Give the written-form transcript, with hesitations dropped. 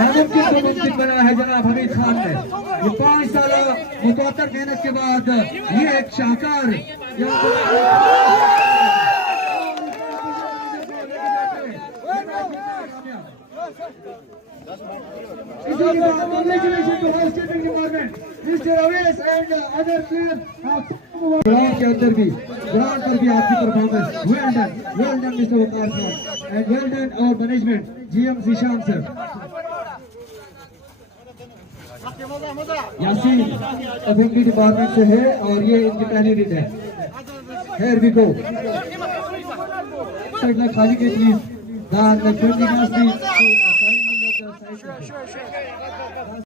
नामुमकिन को मुमकिन बनाया है जनाब हमीद खान ने। ये 5 साल मुतवातर मेहनत के बाद ये एक शाहकार ग्राउंड के अंदर भी ग्राउंड पर भी आपकी performance well done mister Waqar sahab and well done our management GM Zeeshan sir. Yaseen FMD department से है और ये इनकी पहली रीड है। Here we go. खाली के प्लीज